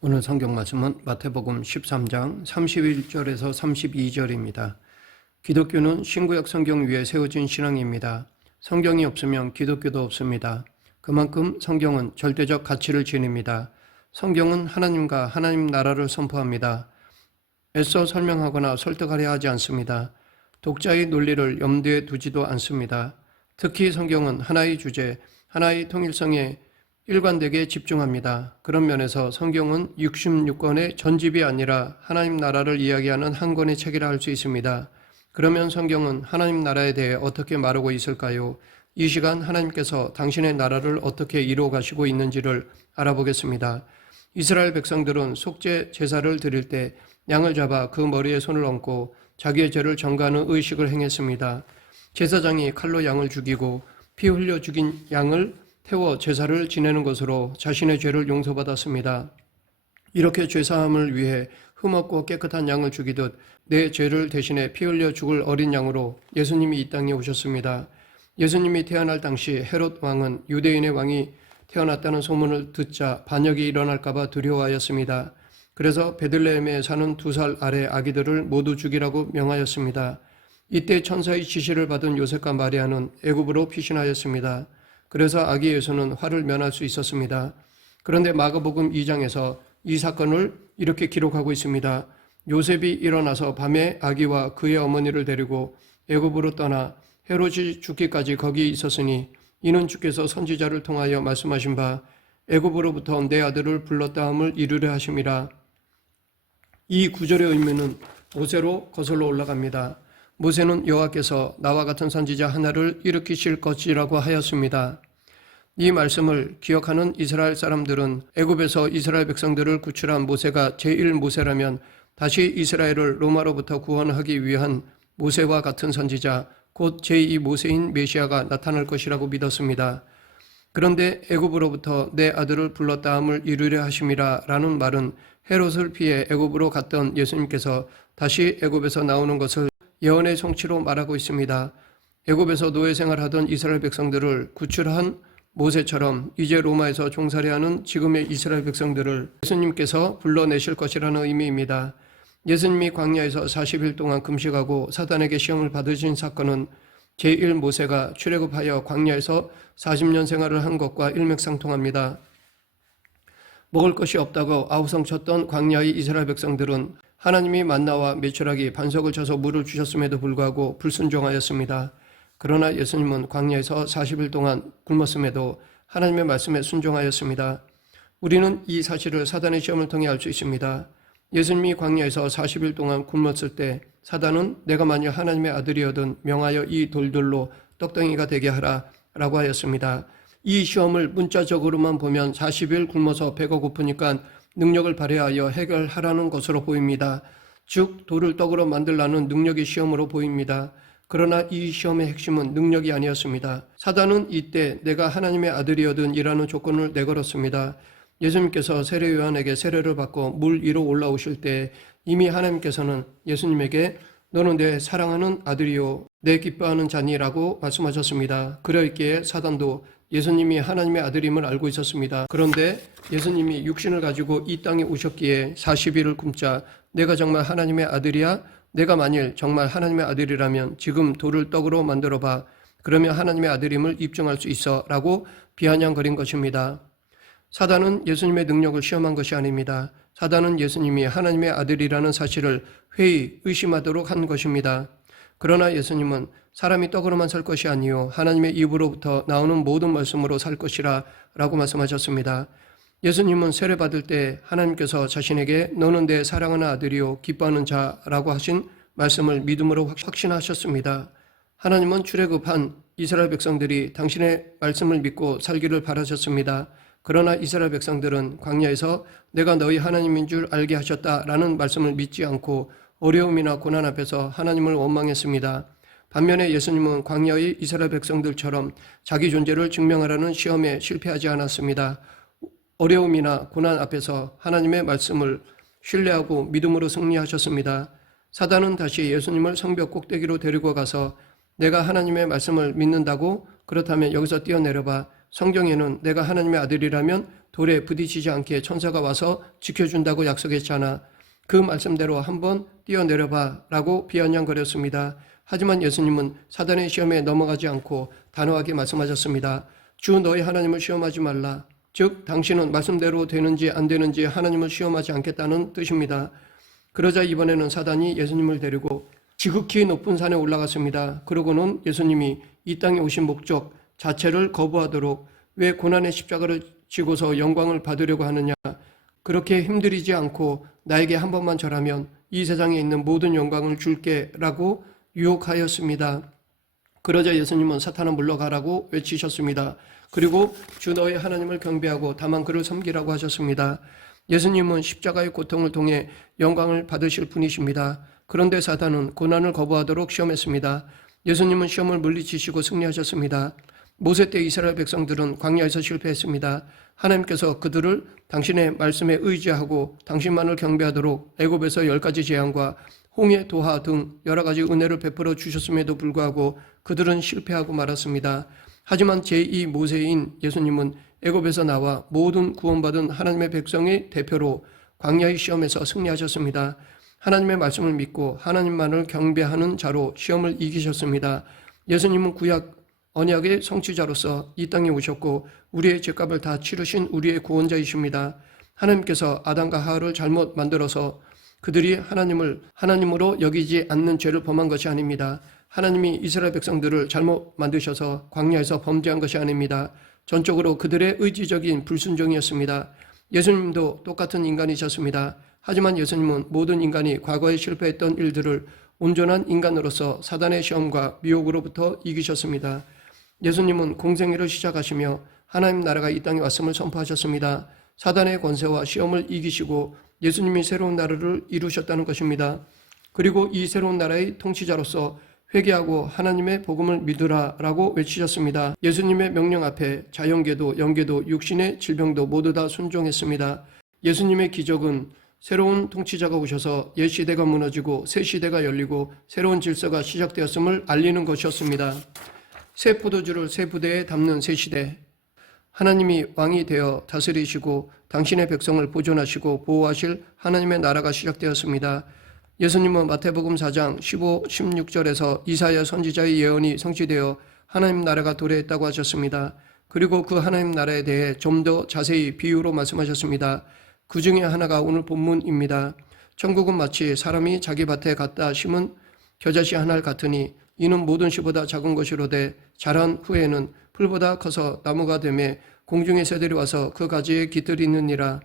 오늘 성경 말씀은 마태복음 13장 31절에서 32절입니다. 기독교는 신구약 성경 위에 세워진 신앙입니다. 성경이 없으면 기독교도 없습니다. 그만큼 성경은 절대적 가치를 지닙니다. 성경은 하나님과 하나님 나라를 선포합니다. 애써 설명하거나 설득하려 하지 않습니다. 독자의 논리를 염두에 두지도 않습니다. 특히 성경은 하나의 주제, 하나의 통일성에 일관되게 집중합니다. 그런 면에서 성경은 66권의 전집이 아니라 하나님 나라를 이야기하는 한 권의 책이라 할 수 있습니다. 그러면 성경은 하나님 나라에 대해 어떻게 말하고 있을까요? 이 시간 하나님께서 당신의 나라를 어떻게 이루어 가시고 있는지를 알아보겠습니다. 이스라엘 백성들은 속죄 제사를 드릴 때 양을 잡아 그 머리에 손을 얹고 자기의 죄를 전가하는 의식을 행했습니다. 제사장이 칼로 양을 죽이고 피 흘려 죽인 양을 태워 제사를 지내는 것으로 자신의 죄를 용서받았습니다. 이렇게 죄사함을 위해 흠없고 깨끗한 양을 죽이듯 내 죄를 대신해 피 흘려 죽을 어린 양으로 예수님이 이 땅에 오셨습니다. 예수님이 태어날 당시 헤롯 왕은 유대인의 왕이 태어났다는 소문을 듣자 반역이 일어날까 봐 두려워하였습니다. 그래서 베들레헴에 사는 2살 아래 아기들을 모두 죽이라고 명하였습니다. 이때 천사의 지시를 받은 요셉과 마리아는 애굽으로 피신하였습니다. 그래서 아기 예수는 화를 면할 수 있었습니다. 그런데 마가복음 2장에서 이 사건을 이렇게 기록하고 있습니다. 요셉이 일어나서 밤에 아기와 그의 어머니를 데리고 애굽으로 떠나 헤롯이 죽기까지 거기 있었으니 이는 주께서 선지자를 통하여 말씀하신 바 애굽으로부터 내 아들을 불렀다함을 이루려 하심이라. 이 구절의 의미는 모세로 거슬러 올라갑니다. 모세는 여호와께서 나와 같은 선지자 하나를 일으키실 것이라고 하였습니다. 이 말씀을 기억하는 이스라엘 사람들은 애굽에서 이스라엘 백성들을 구출한 모세가 제1모세라면 다시 이스라엘을 로마로부터 구원하기 위한 모세와 같은 선지자, 곧 제2모세인 메시아가 나타날 것이라고 믿었습니다. 그런데 애굽으로부터 내 아들을 불렀다함을 이루려 하심이라 라는 말은 헤롯을 피해 애굽으로 갔던 예수님께서 다시 애굽에서 나오는 것을 예언의 성취로 말하고 있습니다. 애굽에서 노예 생활하던 이스라엘 백성들을 구출한 모세처럼 이제 로마에서 종살이하는 지금의 이스라엘 백성들을 예수님께서 불러내실 것이라는 의미입니다. 예수님이 광야에서 40일 동안 금식하고 사단에게 시험을 받으신 사건은 제1모세가 출애굽하여 광야에서 40년 생활을 한 것과 일맥상통합니다. 먹을 것이 없다고 아우성쳤던 광야의 이스라엘 백성들은 하나님이 만나와 메추라기 반석을 쳐서 물을 주셨음에도 불구하고 불순종하였습니다. 그러나 예수님은 광야에서 40일 동안 굶었음에도 하나님의 말씀에 순종하였습니다. 우리는 이 사실을 사단의 시험을 통해 알 수 있습니다. 예수님이 광야에서 40일 동안 굶었을 때 사단은 내가 만일 하나님의 아들이어든 명하여 이 돌들로 떡덩이가 되게 하라 라고 하였습니다. 이 시험을 문자적으로만 보면 40일 굶어서 배가 고프니까 능력을 발휘하여 해결하라는 것으로 보입니다. 즉 돌을 떡으로 만들라는 능력의 시험으로 보입니다. 그러나 이 시험의 핵심은 능력이 아니었습니다. 사단은 이때 내가 하나님의 아들이어든 이라는 조건을 내걸었습니다. 예수님께서 세례 요한에게 세례를 받고 물 위로 올라오실 때 이미 하나님께서는 예수님에게 너는 내 사랑하는 아들이요 내 기뻐하는 자니라고 말씀하셨습니다. 그러있기에 사단도 예수님이 하나님의 아들임을 알고 있었습니다. 그런데 예수님이 육신을 가지고 이 땅에 오셨기에 40일을 굶자 내가 정말 하나님의 아들이야? 내가 만일 정말 하나님의 아들이라면 지금 돌을 떡으로 만들어봐. 그러면 하나님의 아들임을 입증할 수 있어 라고 비아냥거린 것입니다. 사단은 예수님의 능력을 시험한 것이 아닙니다. 사단은 예수님이 하나님의 아들이라는 사실을 회의, 의심하도록 한 것입니다. 그러나 예수님은 사람이 떡으로만 살 것이 아니요 하나님의 입으로부터 나오는 모든 말씀으로 살 것이라 라고 말씀하셨습니다. 예수님은 세례받을 때 하나님께서 자신에게 너는 내 사랑하는 아들이요 기뻐하는 자라고 하신 말씀을 믿음으로 확신하셨습니다. 하나님은 출애굽한 이스라엘 백성들이 당신의 말씀을 믿고 살기를 바라셨습니다. 그러나 이스라엘 백성들은 광야에서 내가 너희 하나님인 줄 알게 하셨다라는 말씀을 믿지 않고 어려움이나 고난 앞에서 하나님을 원망했습니다. 반면에 예수님은 광야의 이스라엘 백성들처럼 자기 존재를 증명하라는 시험에 실패하지 않았습니다. 어려움이나 고난 앞에서 하나님의 말씀을 신뢰하고 믿음으로 승리하셨습니다. 사단은 다시 예수님을 성벽 꼭대기로 데리고 가서 내가 하나님의 말씀을 믿는다고? 그렇다면 여기서 뛰어내려봐. 성경에는 내가 하나님의 아들이라면 돌에 부딪히지 않게 천사가 와서 지켜준다고 약속했잖아. 그 말씀대로 한번 뛰어내려봐 라고 비아냥거렸습니다. 하지만 예수님은 사단의 시험에 넘어가지 않고 단호하게 말씀하셨습니다. 주 너희 하나님을 시험하지 말라. 즉 당신은 말씀대로 되는지 안 되는지 하나님을 시험하지 않겠다는 뜻입니다. 그러자 이번에는 사단이 예수님을 데리고 지극히 높은 산에 올라갔습니다. 그러고는 예수님이 이 땅에 오신 목적 자체를 거부하도록 왜 고난의 십자가를 지고서 영광을 받으려고 하느냐. 그렇게 힘들이지 않고 나에게 한 번만 절하면 이 세상에 있는 모든 영광을 줄게 라고 유혹하였습니다. 그러자 예수님은 사탄아 물러가라고 외치셨습니다. 그리고 주 너의 하나님을 경배하고 다만 그를 섬기라고 하셨습니다. 예수님은 십자가의 고통을 통해 영광을 받으실 분이십니다. 그런데 사탄은 고난을 거부하도록 시험했습니다. 예수님은 시험을 물리치시고 승리하셨습니다. 모세 때 이스라엘 백성들은 광야에서 실패했습니다. 하나님께서 그들을 당신의 말씀에 의지하고 당신만을 경배하도록 애굽에서 10가지 재앙과 홍해 도하 등 여러 가지 은혜를 베풀어 주셨음에도 불구하고 그들은 실패하고 말았습니다. 하지만 제2 모세인 예수님은 애굽에서 나와 모든 구원받은 하나님의 백성의 대표로 광야의 시험에서 승리하셨습니다. 하나님의 말씀을 믿고 하나님만을 경배하는 자로 시험을 이기셨습니다. 예수님은 구약 언약의 성취자로서 이 땅에 오셨고 우리의 죄값을 다 치르신 우리의 구원자이십니다. 하나님께서 아담과 하와를 잘못 만들어서 그들이 하나님을 하나님으로 여기지 않는 죄를 범한 것이 아닙니다. 하나님이 이스라엘 백성들을 잘못 만드셔서 광야에서 범죄한 것이 아닙니다. 전적으로 그들의 의지적인 불순종이었습니다. 예수님도 똑같은 인간이셨습니다. 하지만 예수님은 모든 인간이 과거에 실패했던 일들을 온전한 인간으로서 사단의 시험과 미혹으로부터 이기셨습니다. 예수님은 공생애를 시작하시며 하나님 나라가 이 땅에 왔음을 선포하셨습니다. 사단의 권세와 시험을 이기시고 예수님이 새로운 나라를 이루셨다는 것입니다. 그리고 이 새로운 나라의 통치자로서 회개하고 하나님의 복음을 믿으라라고 외치셨습니다. 예수님의 명령 앞에 자연계도 영계도 육신의 질병도 모두 다 순종했습니다. 예수님의 기적은 새로운 통치자가 오셔서 옛 시대가 무너지고 새 시대가 열리고 새로운 질서가 시작되었음을 알리는 것이었습니다. 새 포도주를 새 부대에 담는 새 시대. 하나님이 왕이 되어 다스리시고 당신의 백성을 보존하시고 보호하실 하나님의 나라가 시작되었습니다. 예수님은 마태복음 4장 15, 16절에서 이사야 선지자의 예언이 성취되어 하나님 나라가 도래했다고 하셨습니다. 그리고 그 하나님 나라에 대해 좀 더 자세히 비유로 말씀하셨습니다. 그 중에 하나가 오늘 본문입니다. 천국은 마치 사람이 자기 밭에 갖다 심은 겨자씨 하나 같으니 이는 모든 씨보다 작은 것이로되 자란 후에는 풀보다 커서 나무가 되매 공중의 새들이 와서 그 가지에 깃들이느니라.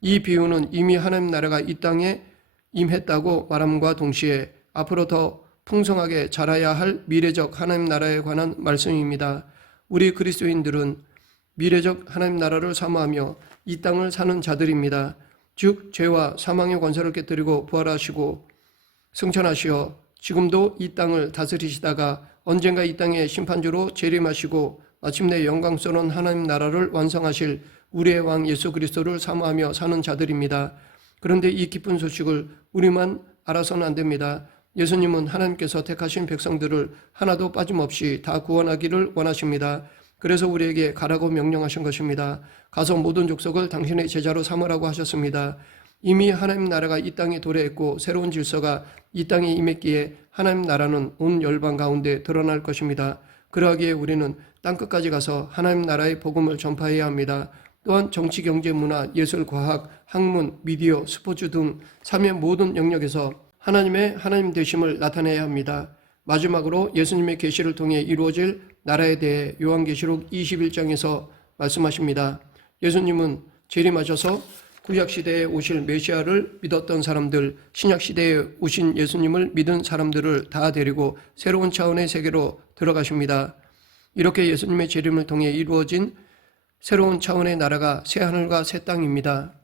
이 비유는 이미 하나님 나라가 이 땅에 임했다고 말함과 동시에 앞으로 더 풍성하게 자라야 할 미래적 하나님 나라에 관한 말씀입니다. 우리 그리스도인들은 미래적 하나님 나라를 사모하며 이 땅을 사는 자들입니다. 즉 죄와 사망의 권세를 깨뜨리고 부활하시고 승천하시어 지금도 이 땅을 다스리시다가 언젠가 이 땅의 심판주로 재림하시고 마침내 영광스러운 하나님 나라를 완성하실 우리의 왕 예수 그리스도를 사모하며 사는 자들입니다. 그런데 이 기쁜 소식을 우리만 알아서는 안 됩니다. 예수님은 하나님께서 택하신 백성들을 하나도 빠짐없이 다 구원하기를 원하십니다. 그래서 우리에게 가라고 명령하신 것입니다. 가서 모든 족속을 당신의 제자로 삼으라고 하셨습니다. 이미 하나님 나라가 이 땅에 도래했고 새로운 질서가 이 땅에 임했기에 하나님 나라는 온 열방 가운데 드러날 것입니다. 그러하기에 우리는 땅끝까지 가서 하나님 나라의 복음을 전파해야 합니다. 또한 정치, 경제, 문화, 예술, 과학, 학문, 미디어, 스포츠 등 삶의 모든 영역에서 하나님의 하나님 되심을 나타내야 합니다. 마지막으로 예수님의 계시를 통해 이루어질 나라에 대해 요한계시록 21장에서 말씀하십니다. 예수님은 재림하셔서 구약시대에 오실 메시아를 믿었던 사람들, 신약시대에 오신 예수님을 믿은 사람들을 다 데리고 새로운 차원의 세계로 들어가십니다. 이렇게 예수님의 재림을 통해 이루어진 새로운 차원의 나라가 새하늘과 새 땅입니다.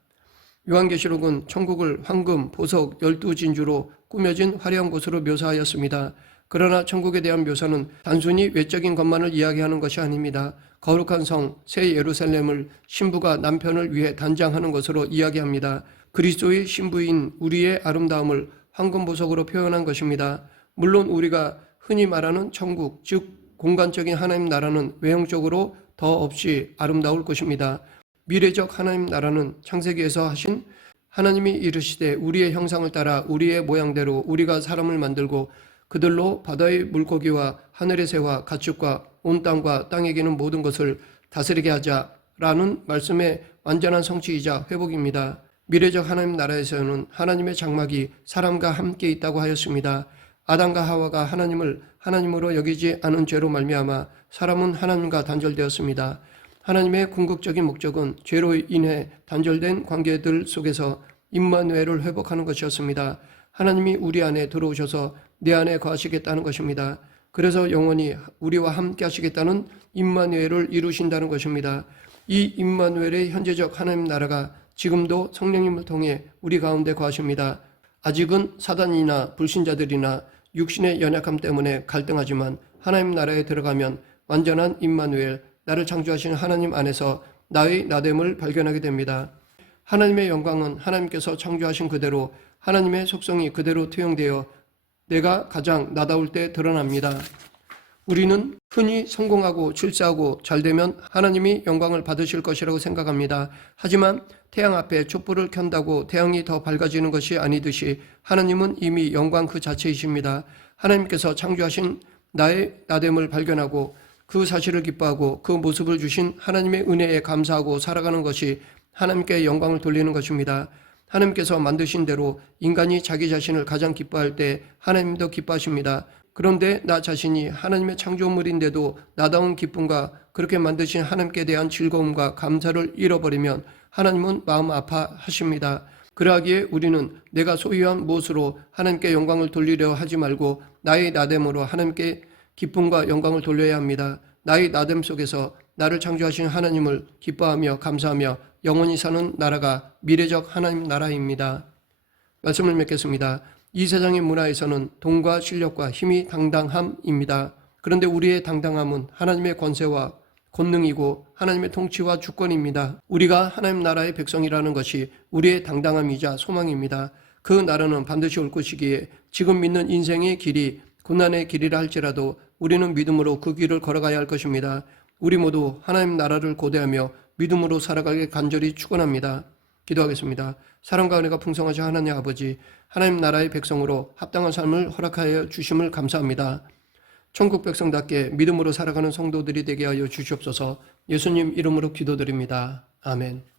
요한계시록은 천국을 황금, 보석, 12진주로 꾸며진 화려한 곳으로 묘사하였습니다. 그러나 천국에 대한 묘사는 단순히 외적인 것만을 이야기하는 것이 아닙니다. 거룩한 성, 새 예루살렘을 신부가 남편을 위해 단장하는 것으로 이야기합니다. 그리스도의 신부인 우리의 아름다움을 황금보석으로 표현한 것입니다. 물론 우리가 흔히 말하는 천국, 즉 공간적인 하나님 나라는 외형적으로 더 없이 아름다울 것입니다. 미래적 하나님 나라는 창세기에서 하신 하나님이 이르시되 우리의 형상을 따라 우리의 모양대로 우리가 사람을 만들고 그들로 바다의 물고기와 하늘의 새와 가축과 온 땅과 땅에 기는 모든 것을 다스리게 하자라는 말씀의 완전한 성취이자 회복입니다. 미래적 하나님 나라에서는 하나님의 장막이 사람과 함께 있다고 하였습니다. 아담과 하와가 하나님을 하나님으로 여기지 않은 죄로 말미암아 사람은 하나님과 단절되었습니다. 하나님의 궁극적인 목적은 죄로 인해 단절된 관계들 속에서 임마누엘을 회복하는 것이었습니다. 하나님이 우리 안에 들어오셔서 내 안에 거하시겠다는 것입니다. 그래서 영원히 우리와 함께 하시겠다는 임마누엘을 이루신다는 것입니다. 이 임마누엘의 현재적 하나님 나라가 지금도 성령님을 통해 우리 가운데 거하십니다. 아직은 사단이나 불신자들이나 육신의 연약함 때문에 갈등하지만 하나님 나라에 들어가면 완전한 임마누엘, 나를 창조하신 하나님 안에서 나의 나됨을 발견하게 됩니다. 하나님의 영광은 하나님께서 창조하신 그대로 하나님의 속성이 그대로 투영되어 내가 가장 나다울 때 드러납니다. 우리는 흔히 성공하고 출세하고 잘되면 하나님이 영광을 받으실 것이라고 생각합니다. 하지만 태양 앞에 촛불을 켠다고 태양이 더 밝아지는 것이 아니듯이 하나님은 이미 영광 그 자체이십니다. 하나님께서 창조하신 나의 나됨을 발견하고 그 사실을 기뻐하고 그 모습을 주신 하나님의 은혜에 감사하고 살아가는 것이 하나님께 영광을 돌리는 것입니다. 하나님께서 만드신 대로 인간이 자기 자신을 가장 기뻐할 때 하나님도 기뻐하십니다. 그런데 나 자신이 하나님의 창조물인데도 나다운 기쁨과 그렇게 만드신 하나님께 대한 즐거움과 감사를 잃어버리면 하나님은 마음 아파하십니다. 그러하기에 우리는 내가 소유한 무엇으로 하나님께 영광을 돌리려 하지 말고 나의 나됨으로 하나님께 기쁨과 영광을 돌려야 합니다. 나의 나됨 속에서 나를 창조하신 하나님을 기뻐하며 감사하며 영원히 사는 나라가 미래적 하나님 나라입니다. 말씀을 맺겠습니다. 이 세상의 문화에서는 돈과 실력과 힘이 당당함입니다. 그런데 우리의 당당함은 하나님의 권세와 권능이고 하나님의 통치와 주권입니다. 우리가 하나님 나라의 백성이라는 것이 우리의 당당함이자 소망입니다. 그 나라는 반드시 올 것이기에 지금 믿는 인생의 길이 고난의 길이라 할지라도 우리는 믿음으로 그 길을 걸어가야 할 것입니다. 우리 모두 하나님 나라를 고대하며 믿음으로 살아가길 간절히 축원합니다. 기도하겠습니다. 사랑과 은혜가 풍성하신 하나님 아버지, 하나님 나라의 백성으로 합당한 삶을 허락하여 주심을 감사합니다. 천국 백성답게 믿음으로 살아가는 성도들이 되게 하여 주시옵소서. 예수님 이름으로 기도드립니다. 아멘.